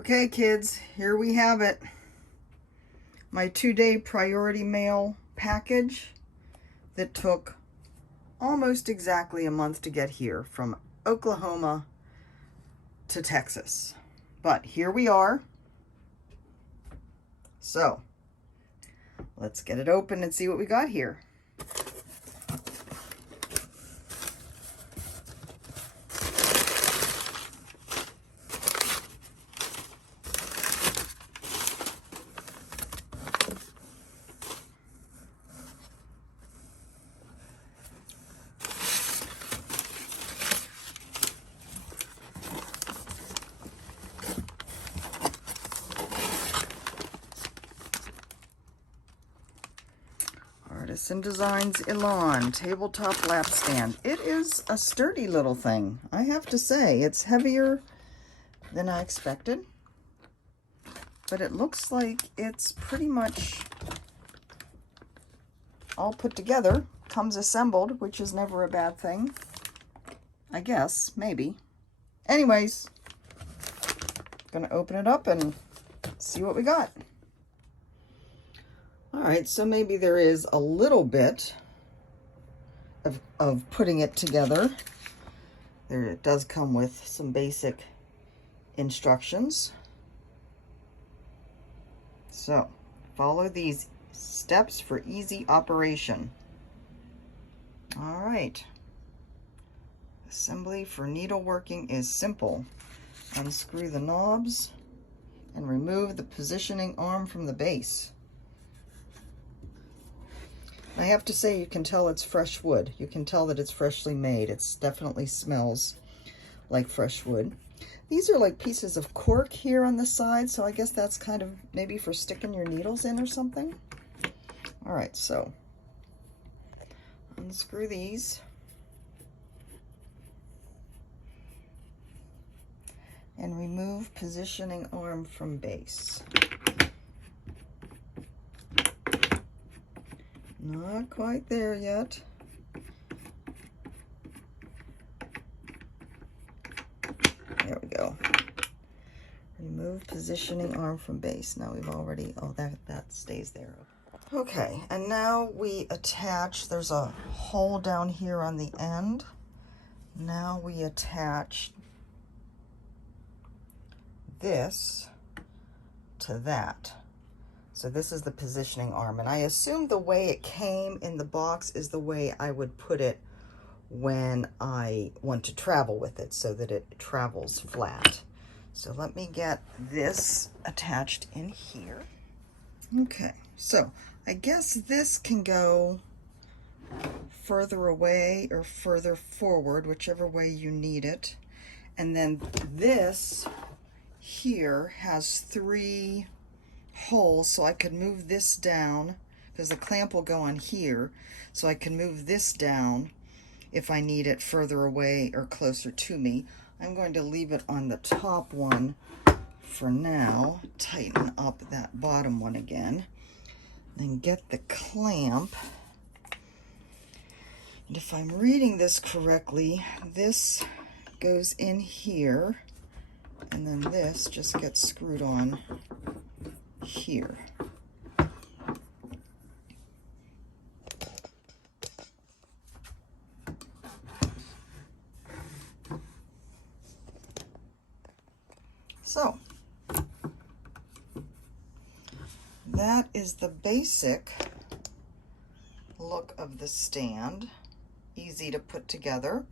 Okay, kids, here we have it. My 2-day priority mail package that took almost exactly a month to get here from Oklahoma to Texas. But here we are. So, let's get it open and see what we got here. Artisan Designs Elan tabletop lap stand. It is a sturdy little thing, I have to say. It's heavier than I expected, but it looks like it's pretty much all put together, comes assembled, which is never a bad thing, I guess, maybe. Anyways, gonna open it up and see what we got. All right, so maybe there is a little bit of putting it together. There, it does come with some basic instructions. So, follow these steps for easy operation. All right. Assembly for needleworking is simple. Unscrew the knobs and remove the positioning arm from the base. I have to say, you can tell it's fresh wood. You can tell that it's freshly made. It definitely smells like fresh wood. These are like pieces of cork here on the side, so I guess that's kind of maybe for sticking your needles in or something. All right, so unscrew these. And remove positioning arm from base. Not quite there yet. There we go. Remove positioning arm from base. Now we've already, oh, that stays there. Okay, and now we attach, there's a hole down here on the end. Now we attach this to that. So this is the positioning arm, and I assume the way it came in the box is the way I would put it when I want to travel with it, so that it travels flat. So let me get this attached in here. Okay, so I guess this can go further away or further forward, whichever way you need it. And then this here has 3 holes, so I could move this down, because the clamp will go on here, so I can move this down if I need it further away or closer to me. I'm going to leave it on the top one for now, tighten up that bottom one again, and get the clamp. And if I'm reading this correctly, this goes in here, and then this just gets screwed on here. So that is the basic look of the stand. Easy to put together.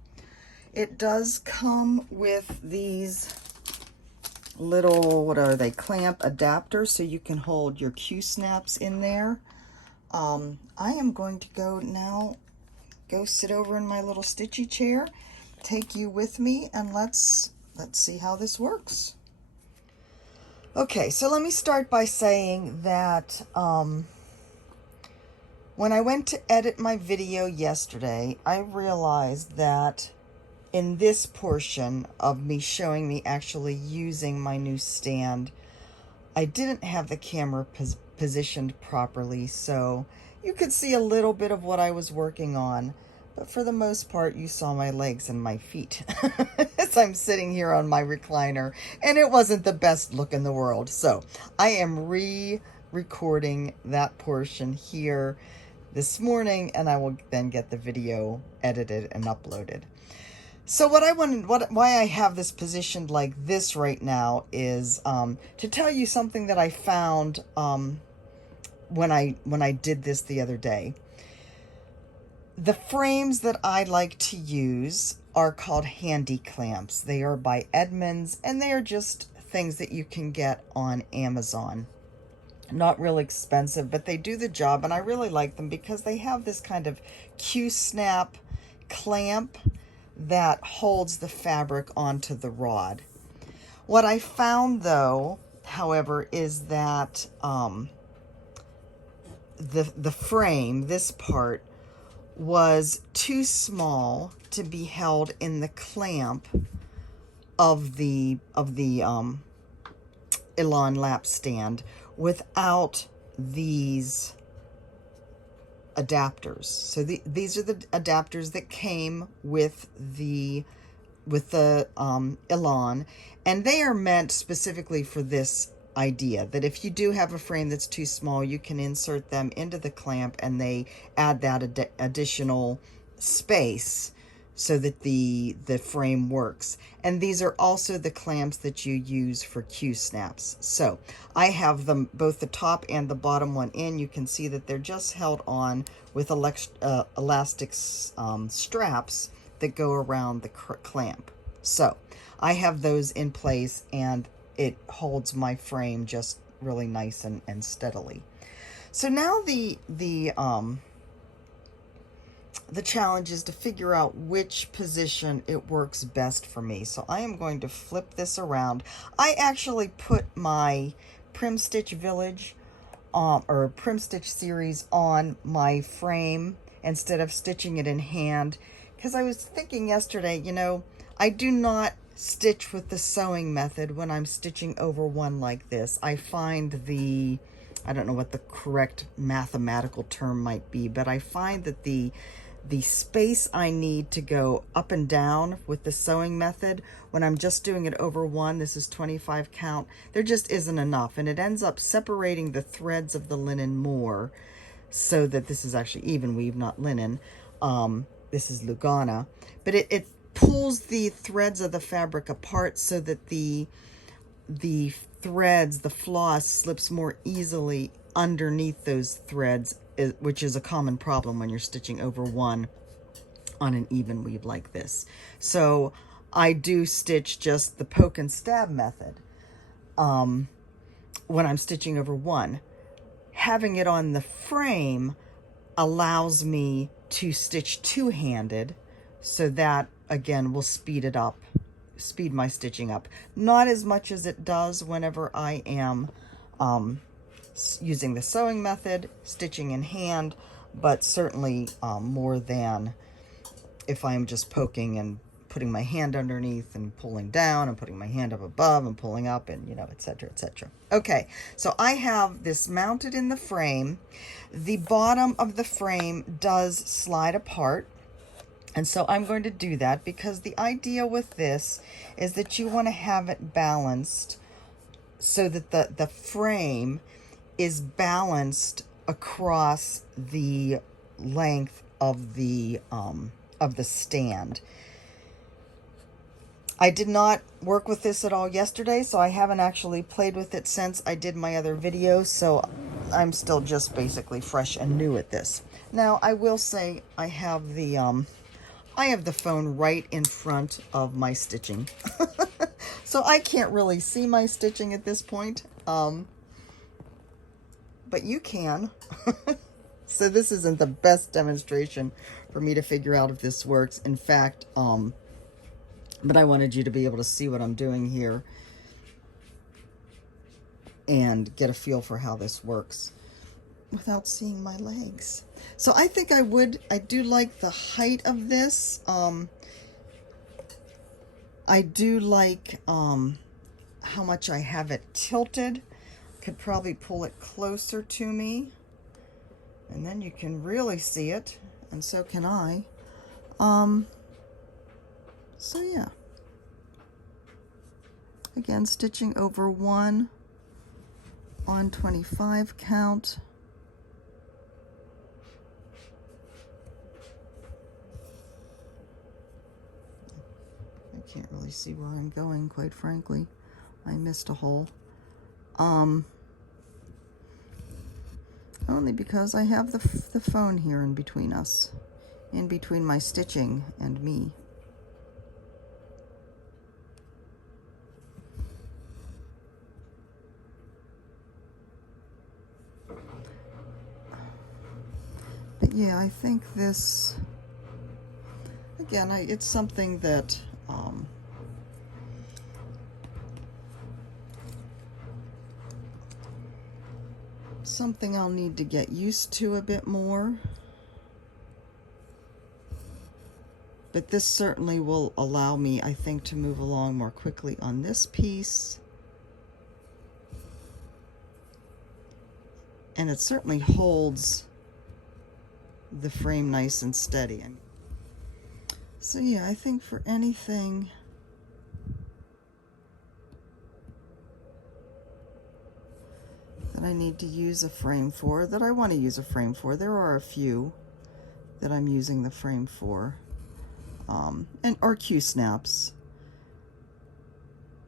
It does come with these little, what are they, clamp adapters, so you can hold your Q-snaps in there. I am going to go sit over in my little stitchy chair, take you with me, and let's see how this works. Okay, so let me start by saying that when I went to edit my video yesterday, I realized that in this portion of me showing me actually using my new stand, I didn't have the camera positioned properly, so you could see a little bit of what I was working on, but for the most part, you saw my legs and my feet as I'm sitting here on my recliner, and it wasn't the best look in the world. So I am re-recording that portion here this morning, and I will then get the video edited and uploaded. So why I have this positioned like this right now is to tell you something that I found when I did this the other day. The frames that I like to use are called handy clamps. They are by Edmunds, and they are just things that you can get on Amazon. Not real expensive, but they do the job, and I really like them because they have this kind of Q-snap clamp that holds the fabric onto the rod. What I found, though, however, is that the frame, this part, was too small to be held in the clamp of the Elan lap stand without these adapters. So these are the adapters that came with the Elan, and they are meant specifically for this idea, that if you do have a frame that's too small, you can insert them into the clamp, and they add that additional space so that the frame works. And these are also the clamps that you use for Q-snaps. So I have them, both the top and the bottom one in. You can see that they're just held on with elastic straps that go around the clamp. So I have those in place, and it holds my frame just really nice and steadily. So now the challenge is to figure out which position it works best for me. So I am going to flip this around. I actually put my Prim Stitch Village or Prim Stitch series on my frame instead of stitching it in hand, because I was thinking yesterday, you know, I do not stitch with the sewing method when I'm stitching over one like this. I find I don't know what the correct mathematical term might be, but I find that the space I need to go up and down with the sewing method, when I'm just doing it over one, this is 25 count, there just isn't enough, and it ends up separating the threads of the linen more, so that this is actually even weave, not linen. This is Lugana, but it pulls the threads of the fabric apart so that the threads, the floss, slips more easily underneath those threads, which is a common problem when you're stitching over one on an even weave like this. So I do stitch just the poke and stab method when I'm stitching over one. Having it on the frame allows me to stitch two-handed, so that again will speed my stitching up. Not as much as it does whenever I am using the sewing method, stitching in hand, but certainly more than if I'm just poking and putting my hand underneath and pulling down and putting my hand up above and pulling up, and, you know, etc., etc. Okay, so I have this mounted in the frame. The bottom of the frame does slide apart, and so I'm going to do that because the idea with this is that you want to have it balanced so that the frame is balanced across the length of the stand. I did not work with this at all yesterday, so I haven't actually played with it since I did my other video, so I'm still just basically fresh and new at this. Now, I will say I have the phone right in front of my stitching. So I can't really see my stitching at this point. But you can. So this isn't the best demonstration for me to figure out if this works. In fact, but I wanted you to be able to see what I'm doing here and get a feel for how this works without seeing my legs. So I think I do like the height of this. I do like how much I have it tilted. Could probably pull it closer to me, and then you can really see it, and so can I. So yeah. Again, stitching over 1 on 25 count. I can't really see where I'm going, quite frankly. I missed a hole. Only because I have the phone here in between us, in between my stitching and me. But yeah, I think this, again, it's something that something I'll need to get used to a bit more. But this certainly will allow me, I think, to move along more quickly on this piece. And it certainly holds the frame nice and steady. So yeah, I think for anything that I need to use a frame for, that I want to use a frame for, there are a few that I'm using the frame for, or Q-snaps.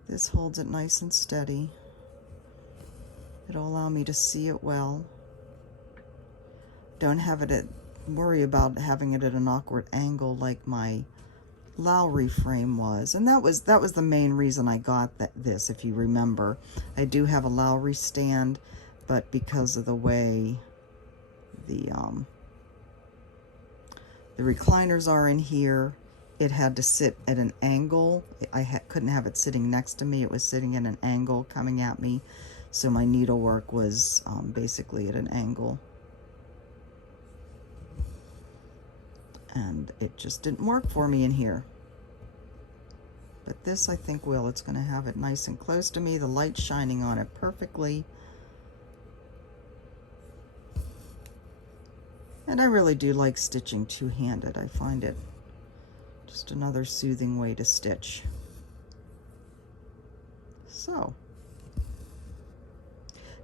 This holds it nice and steady. It'll allow me to see it well. Don't have it worry about having it at an awkward angle like my Lowry frame was. And that was the main reason I got this, if you remember. I do have a Lowry stand, but because of the way the recliners are in here, it had to sit at an angle. I couldn't have it sitting next to me. It was sitting at an angle coming at me. So my needlework was basically at an angle. And it just didn't work for me in here. But this, I think, will. It's going to have it nice and close to me, the light shining on it perfectly. And I really do like stitching two-handed. I find it just another soothing way to stitch. So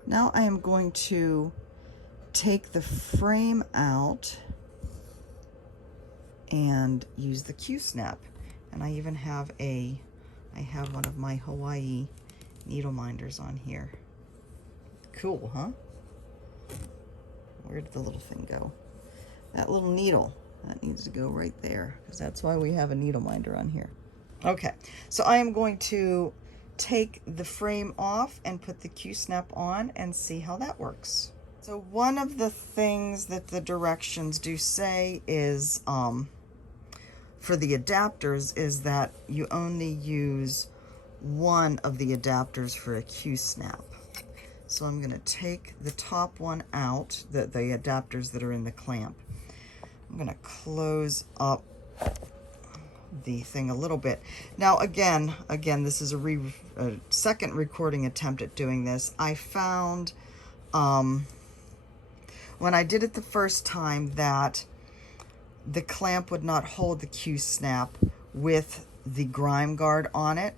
now I am going to take the frame out and use the Q-snap. And I even have I have one of my Hawaii needle minders on here. Cool, huh? Where did the little thing go? That little needle, that needs to go right there, because that's why we have a needle minder on here. Okay, so I am going to take the frame off and put the Q-snap on and see how that works. So one of the things that the directions do say is, for the adapters, is that you only use one of the adapters for a Q-snap. So I'm going to take the top one out, the adapters that are in the clamp. I'm going to close up the thing a little bit. Now again, this is a second recording attempt at doing this. I found when I did it the first time that the clamp would not hold the Q-snap with the grime guard on it.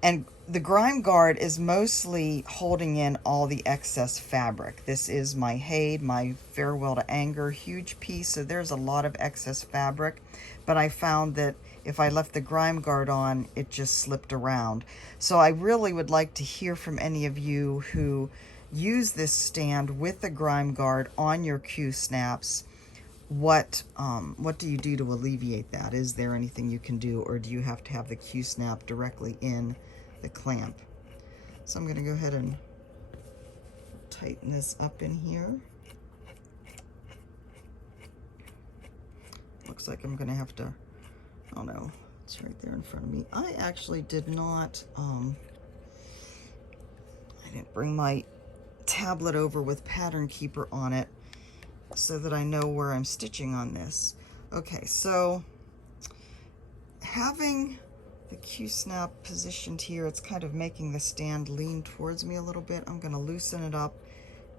And the grime guard is mostly holding in all the excess fabric. This is my Haid, my Farewell to Anger, huge piece, so there's a lot of excess fabric. But I found that if I left the grime guard on, it just slipped around. So I really would like to hear from any of you who use this stand with the grime guard on your Q-snaps. What do you do to alleviate that? Is there anything you can do, or do you have to have the Q-snap directly in the clamp? So I'm going to go ahead and tighten this up in here. Looks like I'm going to have to, oh no, it's right there in front of me. I actually did not, I didn't bring my tablet over with Pattern Keeper on it, so that I know where I'm stitching on this. Okay, so having the Q-snap positioned here, it's kind of making the stand lean towards me a little bit. I'm going to loosen it up,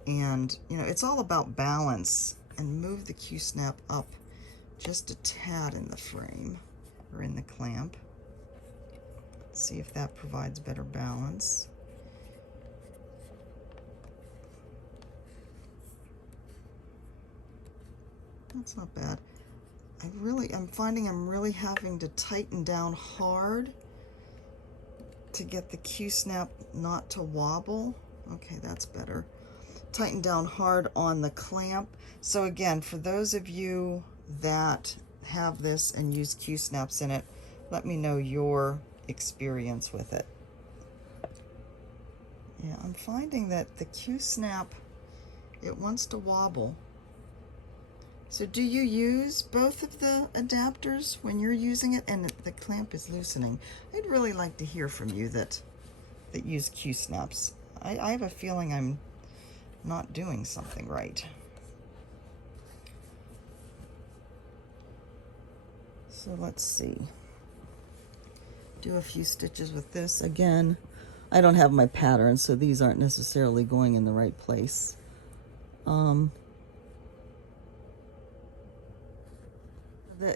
and you know, it's all about balance, and move the Q-snap up just a tad in the frame or in the clamp. See if that provides better balance. That's not bad. I'm finding I'm really having to tighten down hard to get the Q-snap not to wobble. Okay, that's better. Tighten down hard on the clamp. So again, for those of you that have this and use Q-snaps in it, let me know your experience with it. Yeah, I'm finding that the Q-snap, it wants to wobble. So do you use both of the adapters when you're using it and the clamp is loosening? I'd really like to hear from you that use Q-snaps. I have a feeling I'm not doing something right. So let's see. Do a few stitches with this. Again, I don't have my pattern, so these aren't necessarily going in the right place.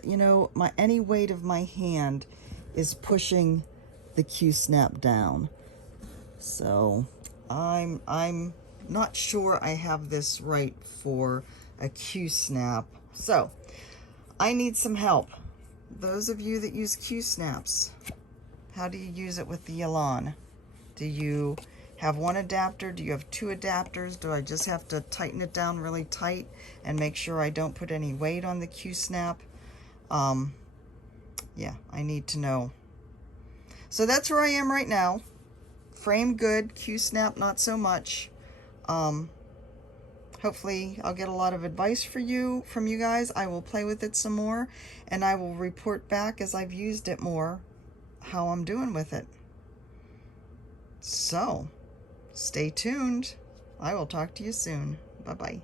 You know, any weight of my hand is pushing the Q-snap down. So I'm not sure I have this right for a Q-snap. So I need some help. Those of you that use Q-snaps, how do you use it with the Elan? Do you have one adapter? Do you have two adapters? Do I just have to tighten it down really tight and make sure I don't put any weight on the Q-snap? Yeah, I need to know. So that's where I am right now. Frame good, Q-snap not so much. Hopefully I'll get a lot of advice from you guys. I will play with it some more, and I will report back as I've used it more how I'm doing with it. So stay tuned. I will talk to you soon. Bye-bye.